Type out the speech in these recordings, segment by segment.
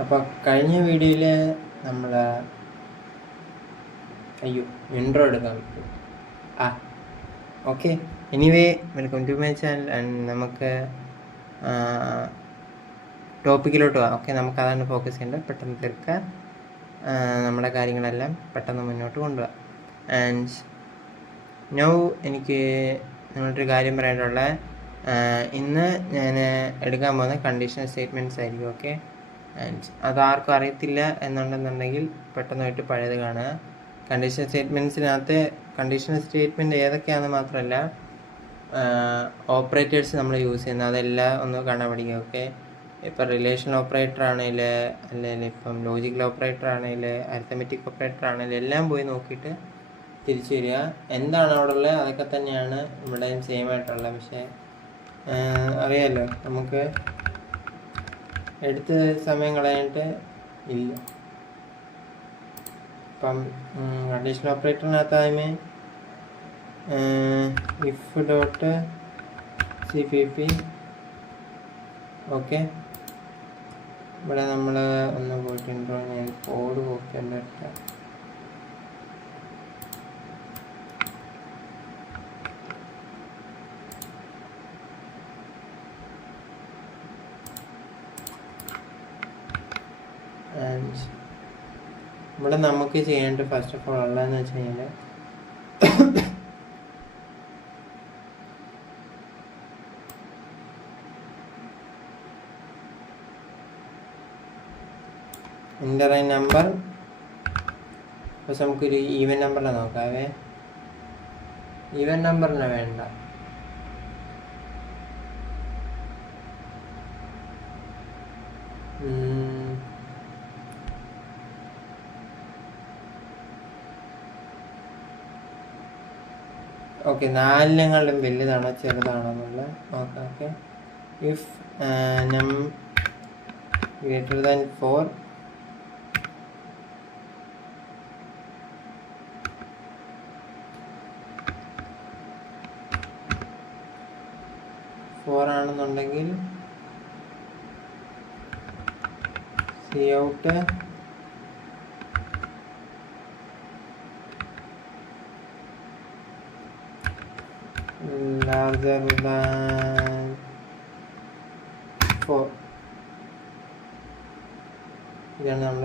അപ്പോൾ കഴിഞ്ഞ വീഡിയോയിൽ നമ്മൾ ഇൻട്രോ എടുക്കാൻ okay. Anyway welcome to my channel. And നമുക്ക് ടോപ്പിക്കിലോട്ട് പോകാം. ഓക്കെ, നമുക്കതാണ് ഫോക്കസ് ചെയ്യേണ്ടത്. പെട്ടെന്ന് തീർക്കാൻ നമ്മുടെ കാര്യങ്ങളെല്ലാം പെട്ടെന്ന് മുന്നോട്ട് കൊണ്ടുപോകാം. ആൻഡ് നൗ എനിക്ക് നിങ്ങളൊരു കാര്യം പറയാനുള്ള, ഇന്ന് ഞാൻ എടുക്കാൻ പോകുന്ന കണ്ടീഷണൽ സ്റ്റേറ്റ്മെൻറ്റ്സ് ആയിരിക്കും. ഓക്കെ, ആൻഡ് അതാർക്കും അറിയത്തില്ല എന്നുണ്ടെന്നുണ്ടെങ്കിൽ പെട്ടെന്ന് പോയിട്ട് പഴയത് കാണുക. കണ്ടീഷണൽ സ്റ്റേറ്റ്മെൻറ്റ്സിനകത്ത് കണ്ടീഷണൽ സ്റ്റേറ്റ്മെൻറ്റ് ഏതൊക്കെയാണെന്ന് മാത്രമല്ല ഓപ്പറേറ്റേഴ്സ് നമ്മൾ യൂസ് ചെയ്യുന്നത് അതെല്ലാം ഒന്ന് കാണാൻ പഠിക്കുക. ഓക്കെ, ഇപ്പം റിലേഷണൽ ഓപ്പറേറ്റർ ആണെങ്കിൽ, അല്ലെങ്കിൽ ഇപ്പം ലോജിക്കൽ ഓപ്പറേറ്റർ ആണെങ്കിൽ, അരിത്തമെറ്റിക് ഓപ്പറേറ്റർ ആണെങ്കിൽ എല്ലാം പോയി നോക്കിയിട്ട് തിരിച്ചു വരിക. എന്താണ് അവിടെ ഉള്ളത് അതൊക്കെ തന്നെയാണ് ഇവിടെയും സെയിം ആയിട്ടുള്ളത്. പക്ഷേ അറിയാമല്ലോ, നമുക്ക് എടുത്ത് സമയം കളയാനായിട്ട് ഇല്ല. ഇപ്പം കണ്ടീഷണൽ ഓപ്പറേറ്ററിനകത്തായ്മേ ഇഫ് ഡോട്ട് CPP. ഓക്കെ, ഇവിടെ നമ്മൾ ഒന്ന് പോയിട്ടുണ്ടോ, ഞാൻ കോഡ് കോപ്പി എടുക്കാം. ആൻഡ് ഇവിടെ നമുക്ക് ചെയ്യേണ്ട ഫസ്റ്റ് ഓഫ് ഓൾ ഉള്ളതെന്ന് വെച്ച് കഴിഞ്ഞാൽ ഇൻ്റർ എ നമ്പർ. പക്ഷെ നമുക്കൊരു ഈവൻ നമ്പറിനെ നോക്കാവേ. ഈവൻ നമ്പറിനെ വേണ്ട, ഓക്കെ, 4നെക്കാളും വലുതാണോ ചെറുതാണോ എന്നുള്ളത് നോക്കാം. ഓക്കെ, ഇഫ് നം ഗ്രേറ്റർ ദാൻ 4 ആണെന്നുണ്ടെങ്കിൽ Cout larger than 4. ഇതാണ് നമ്മൾ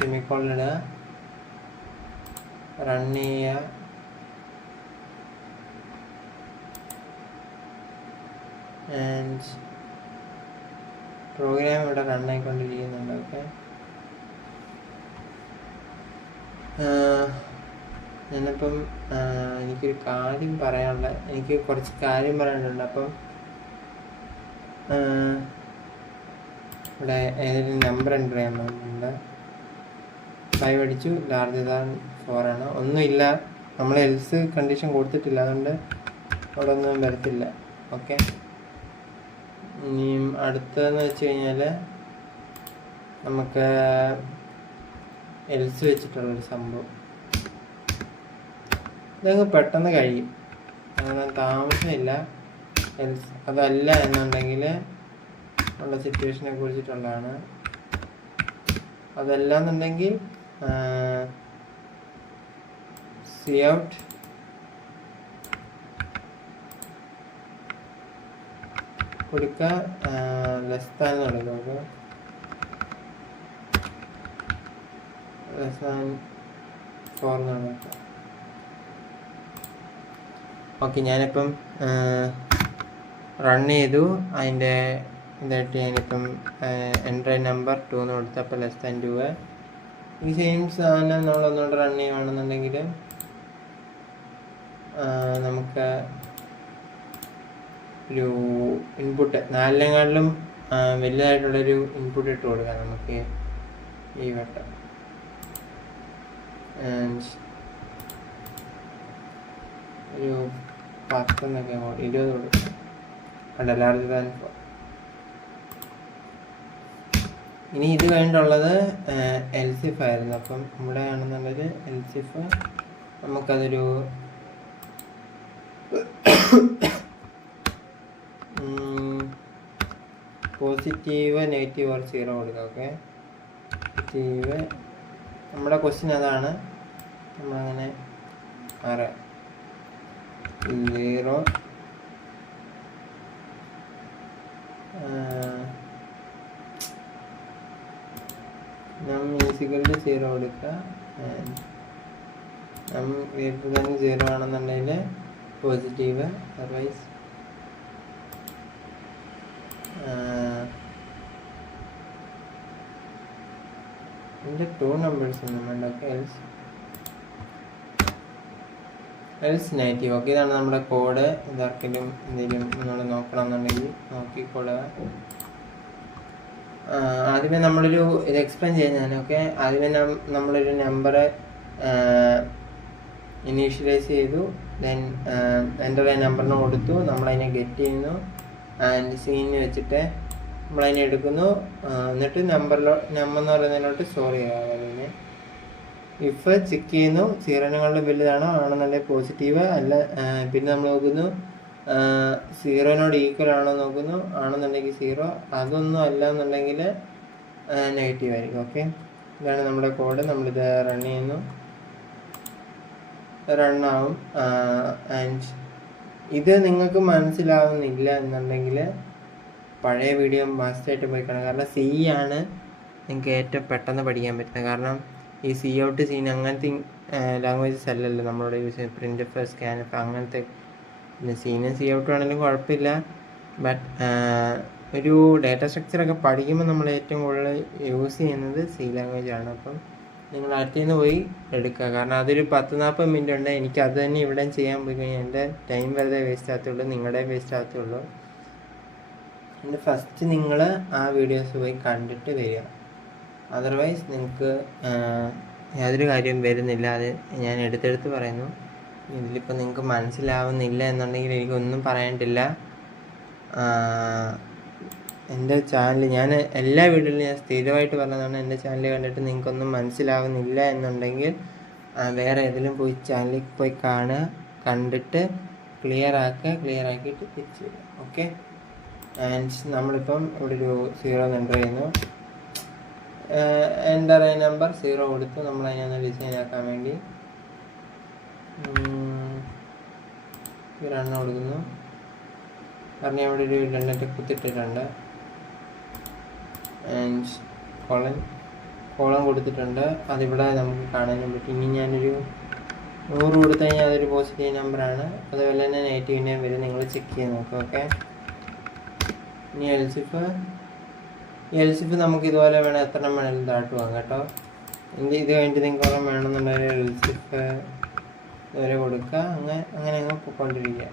സെമിക്കോളിലിടുക, റൺ ചെയ്യുക. ആൻഡ് പ്രോഗ്രാം ഇവിടെ റണ്ണായിക്കൊണ്ടിരിക്കുന്നുണ്ട്. ഓക്കെ, ഞാനിപ്പം എനിക്കൊരു കാര്യം പറയാനുള്ള, എനിക്ക് കുറച്ച് കാര്യം പറയാനുണ്ട്. അപ്പം ഇവിടെ ഏതൊരു നമ്പർ എൻ്റർ ചെയ്യാൻ പറ്റുന്നുണ്ട്. 5 അടിച്ചു, ലാർജർ ദാൻ 4 ആണ്. ഒന്നുമില്ല, നമ്മൾ എൽസ് കണ്ടീഷൻ കൊടുത്തിട്ടില്ല, അതുകൊണ്ട് അവിടെ ഒന്നും വരത്തില്ല. ഓക്കെ, ഇനിയും അടുത്തതെന്ന് വെച്ച് കഴിഞ്ഞാൽ നമുക്ക് എൽസ് വെച്ചിട്ടുള്ളൊരു സംഭവം. ഇതങ്ങ് പെട്ടെന്ന് കഴിയും, അങ്ങനെ താമസമില്ല. എൽസ് അതല്ല എന്നുണ്ടെങ്കിൽ ഉള്ള സിറ്റുവേഷനെ കുറിച്ചിട്ടുള്ളതാണ്. അതല്ല എന്നുണ്ടെങ്കിൽ Cout കൊടുക്കുക, ലെസ് ദാൻ കൊടുക്കുക, ലെസ് ദാൻ 4 എന്ന് കൊടുക്കുക. ഓക്കെ, ഞാനിപ്പം റൺ ചെയ്തു. അതിൻ്റെ ഇതായിട്ട് ഞാനിപ്പം എൻ്റർ നമ്പർ 2 എന്ന് കൊടുത്തപ്പോൾ ലെസ് ദാൻ 2. ഈ സെയിം സാധനം നമ്മളൊന്നുകൂടെ റൺ ചെയ്യുകയാണെന്നുണ്ടെങ്കിൽ നമുക്ക് ഒരു ഇൻപുട്ട് 4നെക്കാളിലും വലുതായിട്ടുള്ളൊരു ഇൻപുട്ട് ഇട്ട് കൊടുക്കാം നമുക്ക് ഈ വട്ടം. ഒരു 10 എന്നൊക്കെ 20 കൊടുക്കാം. അല്ല, ലാർജർ ദാൻ 4. ഇനി ഇത് കഴിഞ്ഞിട്ടുള്ളത് എൽസിഫ് ആയിരുന്നു. അപ്പം ഇവിടെ ആണെന്നുണ്ടെങ്കിൽ എൽസിഫ് നമുക്കതൊരു പോസിറ്റീവ് നെഗറ്റീവ് ഓർ സീറോ കൊടുക്കുക. ഓക്കെ, പോസിറ്റീവ് നമ്മുടെ ക്വസ്റ്റ്യൻ അതാണ്. നമ്മളങ്ങനെ 6 0 നം ഈസിക്കൽ ടു 0 കൊടുക്കുക. നം ഗ്രേറ്റർ ദാൻ 0 ആണെന്നുണ്ടെങ്കിൽ പോസിറ്റീവ്, അതർവൈസ് ഇതിൻ്റെ 2 നമ്പേഴ്സ് ഒന്നും വേണ്ട. Okay, else negative. ഓക്കെ, ഇതാണ് നമ്മുടെ കോഡ്. ഇതാർക്കെങ്കിലും എന്തെങ്കിലും നിങ്ങൾ നോക്കണം എന്നുണ്ടെങ്കിൽ നോക്കിക്കൊള്ളുക. ആദ്യമേ നമ്മളൊരു ഇത് എക്സ്പ്ലെയിൻ ചെയ്യുന്നതാണ്. ഓക്കെ, ആദ്യമേ നമ്മളൊരു നമ്പർ ഇനീഷ്യലൈസ് ചെയ്തു, ദെൻ എൻ്റെ നമ്പറിന് കൊടുത്തു, നമ്മളതിനെ ഗെറ്റ് ചെയ്യുന്നു, ആൻഡ് സീനിന് വെച്ചിട്ട് നമ്മളതിനെ എടുക്കുന്നു, എന്നിട്ട് നമ്പർ എന്ന് പറയുന്നതിലോട്ട് സ്റ്റോർ ചെയ്യുക. അതിന് ഇഫ് ചെക്ക് ചെയ്യുന്നു, സീറോനേക്കാളും വലുതാണോ ആണെന്നുണ്ടെങ്കിൽ പോസിറ്റീവ്, അല്ല പിന്നെ നമ്മൾ നോക്കുന്നു സീറോനോട് ഈക്വൽ ആണോ നോക്കുന്നു, ആണെന്നുണ്ടെങ്കിൽ 0, അതൊന്നും അല്ല എന്നുണ്ടെങ്കിൽ നെഗറ്റീവ് ആയിരിക്കും. ഓക്കെ, ഇതാണ് നമ്മുടെ കോഡ്. നമ്മളിത് റൺ ചെയ്യുന്നു, റണ്ണാവും. ആൻഡ് ഇത് നിങ്ങൾക്ക് മനസ്സിലാവുന്നില്ല എന്നുണ്ടെങ്കിൽ പഴയ വീഡിയോ മസ്റ്റായിട്ട് പോയി കാണാം. കാരണം C ആണ് നിങ്ങൾക്ക് ഏറ്റവും പെട്ടെന്ന് പഠിക്കാൻ പറ്റുന്നത്. കാരണം ഈ C ഔട്ട് സീൻ അങ്ങനത്തെ ലാംഗ്വേജസ് അല്ലല്ലോ നമ്മളോട് യൂസ് ചെയ്യുന്നത്. പ്രിൻ്റ് സ്കാൻ അങ്ങനത്തെ. പിന്നെ സീനും C ഔട്ടും ആണെങ്കിലും കുഴപ്പമില്ല. ബട്ട് ഒരു ഡാറ്റ സ്ട്രക്ചറൊക്കെ പഠിക്കുമ്പോൾ നമ്മൾ ഏറ്റവും കൂടുതൽ യൂസ് ചെയ്യുന്നത് C ലാംഗ്വേജ് ആണ്. അപ്പം നിങ്ങൾ അടുത്ത് നിന്ന് പോയി എടുക്കുക. കാരണം അതൊരു 10-40 മിനിറ്റ് ഉണ്ട്. എനിക്ക് അത് തന്നെ ഇവിടെ ചെയ്യാൻ പോയി കഴിഞ്ഞാൽ എൻ്റെ ടൈം വെറുതെ വേസ്റ്റ് ആകത്തുള്ളൂ, നിങ്ങളുടെ വേസ്റ്റ് ആകത്തുള്ളൂ. എൻ്റെ ഫസ്റ്റ് നിങ്ങൾ ആ വീഡിയോസ് പോയി കണ്ടിട്ട് വരിക. അതർവൈസ് നിങ്ങൾക്ക് യാതൊരു കാര്യം വരുന്നില്ല. അത് ഞാൻ എടുത്തെടുത്ത് പറയുന്നു. ഇതിലിപ്പോൾ നിങ്ങൾക്ക് മനസ്സിലാവുന്നില്ല എന്നുണ്ടെങ്കിൽ എനിക്കൊന്നും പറയാനില്ല. എൻ്റെ ചാനൽ ഞാൻ എല്ലാ വീഡിയോയിലും ഞാൻ സ്ഥിരമായിട്ട് പറഞ്ഞതാണ്. എൻ്റെ ചാനൽ കണ്ടിട്ട് നിങ്ങൾക്കൊന്നും മനസ്സിലാവുന്നില്ല എന്നുണ്ടെങ്കിൽ വേറെ ഏതെങ്കിലും പോയി ചാനലിൽ പോയി കാണുക, കണ്ടിട്ട് ക്ലിയർ ആക്കിയിട്ട് തിരിച്ചു വരിക. ഓക്കെ, ആൻഡ് നമ്മളിപ്പം ഇവിടെ ഒരു 0 എൻ്റർ ചെയ്യുന്നു. എൻ്റർ നമ്പർ 0 കൊടുത്തു. നമ്മളതിനൊന്ന് ഡിസൈൻ ആക്കാൻ വേണ്ടി റൺ കൊടുക്കുന്നു. കാരണം ഇവിടെ ഒരു 2 കുത്തിട്ടിട്ടുണ്ട്. ആൻഡ് കോളം കൊടുത്തിട്ടുണ്ട്. അതിവിടെ നമുക്ക് കാണാനും പറ്റും. ഇനി ഞാനൊരു 100 കൊടുത്തു കഴിഞ്ഞാൽ അതൊരു പോസിറ്റീവ് നമ്പറാണ്. അതുപോലെ തന്നെ നെഗറ്റീവിനെയും വരും. നിങ്ങൾ ചെക്ക് ചെയ്ത് നോക്കുക. ഓക്കെ, ഇനി എൽസിഫ് നമുക്ക് ഇതുപോലെ വേണം, എത്ര വേണമെങ്കിലും താഴ്ത്തു പോകാം കേട്ടോ. ഇത് കഴിഞ്ഞിട്ട് നിങ്ങൾക്ക് വേണമെന്നുണ്ടെങ്കിൽ എൽസിഫ് ഇതുവരെ കൊടുക്കുക. അങ്ങനെ അങ്ങ് പോയിക്കൊണ്ടിരിക്കുക.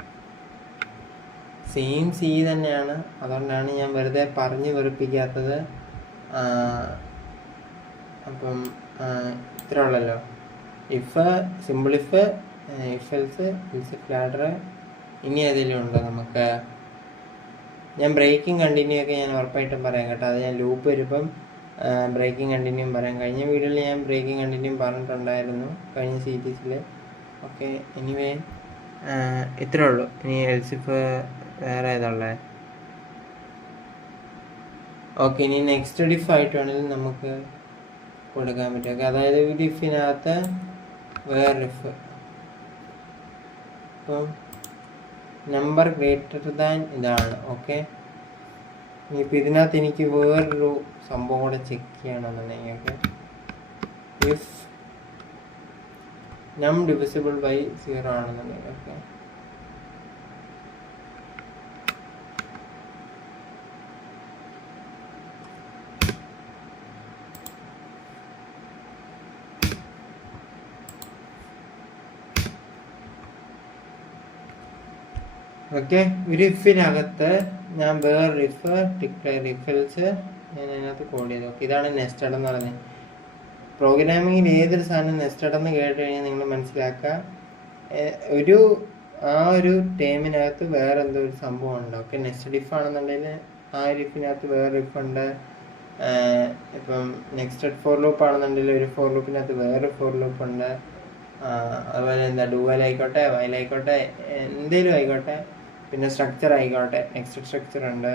സെയിം C തന്നെയാണ്. അതുകൊണ്ടാണ് ഞാൻ വെറുതെ പറഞ്ഞ് വെറുപ്പിക്കാത്തത്. അപ്പം ഇത്ര ഉള്ളല്ലോ. Simple if else ladder. ഇനി ഏതെങ്കിലും ഉണ്ടോ നമുക്ക്? ഞാൻ ബ്രേക്കിംഗ് കണ്ടിന്യൂ ഒക്കെ ഞാൻ ഉറപ്പായിട്ടും പറയാം കേട്ടോ. അത് ഞാൻ ലൂപ്പ് വരുമ്പം ബ്രേക്കിംഗ് കണ്ടിന്യൂയും പറയാം. കഴിഞ്ഞ വീഡിയോയിൽ ഞാൻ ബ്രേക്കിംഗ് കണ്ടിന്യൂയും പറഞ്ഞിട്ടുണ്ടായിരുന്നു, കഴിഞ്ഞ സീരീസിൽ. ഓക്കെ, എനിവേ ഇത്രേ ഉള്ളൂ. ഇനി എൽസിഫ് വേറെ ഏതാണുള്ളത്? ഓക്കെ, ഇനി നെക്സ്റ്റ് ഡിഫ് ആയിട്ട് വേണമെങ്കിൽ നമുക്ക് കൊടുക്കാൻ പറ്റും. ഓക്കെ, അതായത് ഈ ഡിഫിനകത്ത് വേറെ ഡിഫ്. ഇപ്പം നമ്പർ ഗ്രേറ്റർ ദാൻ ഇതാണ്. ഓക്കെ, ഇനിയിപ്പോൾ ഇതിനകത്ത് എനിക്ക് വേറൊരു സംഭവം കൂടെ ചെക്ക് ചെയ്യണമെന്നുണ്ടെങ്കിൽ, ഓക്കെ, ഇഫ് നം ഡിവിസിബിൾ ബൈ 0 ആണെന്നുണ്ടെങ്കിൽ, ഓക്കെ, ഓക്കെ, ഒരു ഇഫിനകത്ത് ഞാൻ വേറെ ഇഫ് ഡിക്ലെയർ ഇഫിൽസ് ഞാൻ അതിനകത്ത് കോഡ് ചെയ്തു. ഓക്കെ, ഇതാണ് നെസ്റ്റഡ് എന്ന് പറഞ്ഞത്. പ്രോഗ്രാമിങ്ങിൽ ഏതൊരു സാധനം നെസ്റ്റഡ് എന്ന് കേട്ട് കഴിഞ്ഞാൽ നിങ്ങൾ മനസ്സിലാക്കുക, ഒരു ടേമിനകത്ത് വേറെ എന്തോ ഒരു സംഭവം ഉണ്ട്. ഓക്കെ, നെസ്റ്റഡ് ഇഫ് ആണെന്നുണ്ടെങ്കിൽ ആ ഒരു ഇഫിനകത്ത് വേറെ ഇഫ് ഉണ്ട്. ഇപ്പം നെക്സ്റ്റഡ് ഫോർ ലൂപ്പ് ആണെന്നുണ്ടെങ്കിൽ ഒരു ഫോർ ലൂപ്പിനകത്ത് വേറെ ഫോർ ലൂപ്പ് ഉണ്ട്. അതുപോലെ എന്താ ഡുവൽ ആയിക്കോട്ടെ, വൈൽ ആയിക്കോട്ടെ, എന്തെങ്കിലും ആയിക്കോട്ടെ. പിന്നെ സ്ട്രക്ചർ ആയിക്കോട്ടെ, നെക്സ്റ്റ് സ്ട്രക്ചർ ഉണ്ട്.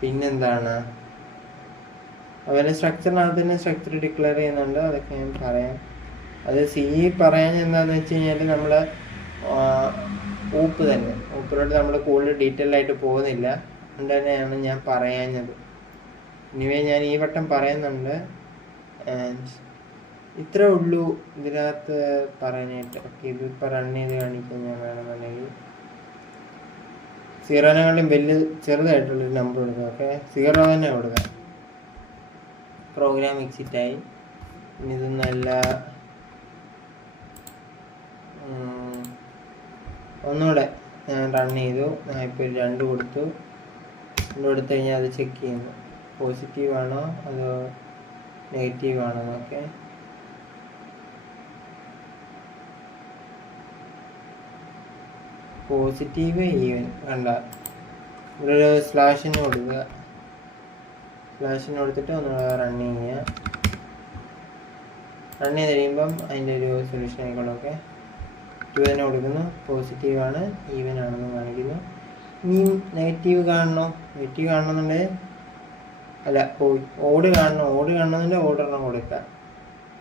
പിന്നെന്താണ്, അതുപോലെ സ്ട്രക്ചറിനകത്ത് തന്നെ സ്ട്രക്ചർ ഡിക്ലെയർ ചെയ്യുന്നുണ്ട്, അതൊക്കെ ഞാൻ പറയാം. അത് സി പറയാൻ എന്താണെന്ന് വെച്ച് കഴിഞ്ഞാൽ നമ്മൾ ഊപ്പിലോട്ട് നമ്മൾ കൂടുതൽ ഡീറ്റെയിൽ ആയിട്ട് പോകുന്നില്ല, അതുകൊണ്ട് തന്നെയാണ് ഞാൻ പറയാഞ്ഞത്. ഇനിവേ ഞാൻ ഈ വട്ടം പറയുന്നുണ്ട്. ആൻഡ് ഇത്രേ ഉള്ളൂ ഇതിനകത്ത് പറയാനായിട്ട്. ഓക്കെ, ഇതിപ്പോൾ റൺ ചെയ്ത് കാണിക്കാൻ ഞാൻ വേണമെന്നുണ്ടെങ്കിൽ 0-നെക്കാളും വലിയ ചെറുതായിട്ടുള്ളൊരു നമ്പർ കൊടുക്കുക. ഓക്കെ, 0 തന്നെ കൊടുക്കുക. പ്രോഗ്രാം എക്സിറ്റായി. ഇനി ഇതൊന്നല്ല, ഒന്നുകൂടെ ഞാൻ റൺ ചെയ്തു. ഞാൻ ഇപ്പോൾ 2 കൊടുത്തു. 2 കൊടുത്തു കഴിഞ്ഞാൽ അത് ചെക്ക് ചെയ്യുന്നു പോസിറ്റീവ് ആണോ അതോ നെഗറ്റീവ് ആണോ. ഓക്കെ, പോസിറ്റീവ് ഈവൻ കണ്ട. ഇവിടെ ഒരു സ്ലാഷിന് കൊടുക്കുക. സ്ലാഷിന് കൊടുത്തിട്ട് ഒന്നുകൂടെ റൺ ചെയ്യുക. റൺ ചെയ്ത് കഴിയുമ്പം അതിൻ്റെ ഒരു സൊല്യൂഷൻ ആയിക്കോട്ടെ. ഓക്കെ, 2 തന്നെ കൊടുക്കുന്നു. പോസിറ്റീവാണ്, ഈവൻ ആണെന്ന് കാണിക്കുന്നു. ഇനിയും നെഗറ്റീവ് കാണണമെന്നുണ്ടെങ്കിൽ അല്ല, ഓഡ് കാണണമെന്നുണ്ടെങ്കിൽ ഓർഡറിനും കൊടുക്കുക.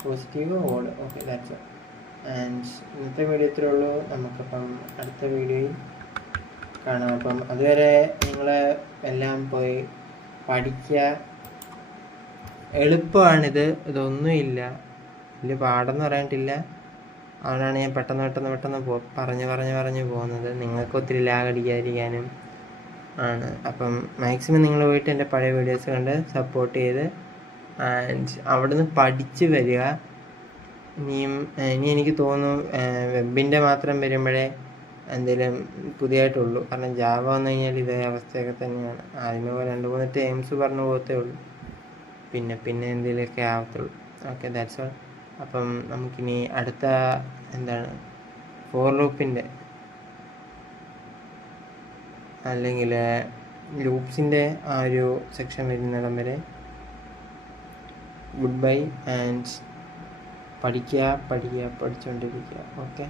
Positive odd. Okay, that's all. And ഇന്നത്തെ വീഡിയോ ഇത്രേ ഉള്ളൂ. നമുക്കപ്പം അടുത്ത വീഡിയോയിൽ കാണാം. അപ്പം അതുവരെ നിങ്ങൾ എല്ലാം പോയി പഠിക്കുക. എളുപ്പമാണിത്, ഇതൊന്നുമില്ല, വലിയ പാടെന്ന് പറയാനിട്ടില്ല. അതുകൊണ്ടാണ് ഞാൻ പെട്ടെന്ന് പറഞ്ഞു പോകുന്നത്, നിങ്ങൾക്ക് ഒത്തിരി ലാഗ് അടിക്കാതിരിക്കാനും ആണ്. അപ്പം മാക്സിമം നിങ്ങൾ പോയിട്ട് എൻ്റെ പഴയ വീഡിയോസ് കണ്ട് സപ്പോർട്ട് ചെയ്ത് ആൻഡ് അവിടെ നിന്ന് പഠിച്ച് വരിക. ഇനി എനിക്ക് തോന്നുന്നു വെബിൻ്റെ മാത്രം വരുമ്പോഴേ എന്തെങ്കിലും പുതിയതായിട്ടുള്ളൂ. കാരണം ജാവ വന്നു കഴിഞ്ഞാൽ ഇതേ അവസ്ഥയൊക്കെ തന്നെയാണ്. ആദ്യമേ 2-3 ടേംസ് പറഞ്ഞു പോകത്തേ ഉള്ളൂ, പിന്നെ എന്തെങ്കിലുമൊക്കെ ആവത്തുള്ളൂ. Okay, that's all. അപ്പം നമുക്കിനി അടുത്ത ഫോർ ലൂപ്പിൻ്റെ അല്ലെങ്കിൽ ലൂപ്സിൻ്റെ ആ ഒരു സെക്ഷൻ വരുന്നിടം വരെ ഗുഡ് ബൈ. ആൻഡ് പഠിച്ചുകൊണ്ടിരിക്കുക. ഓക്കെ.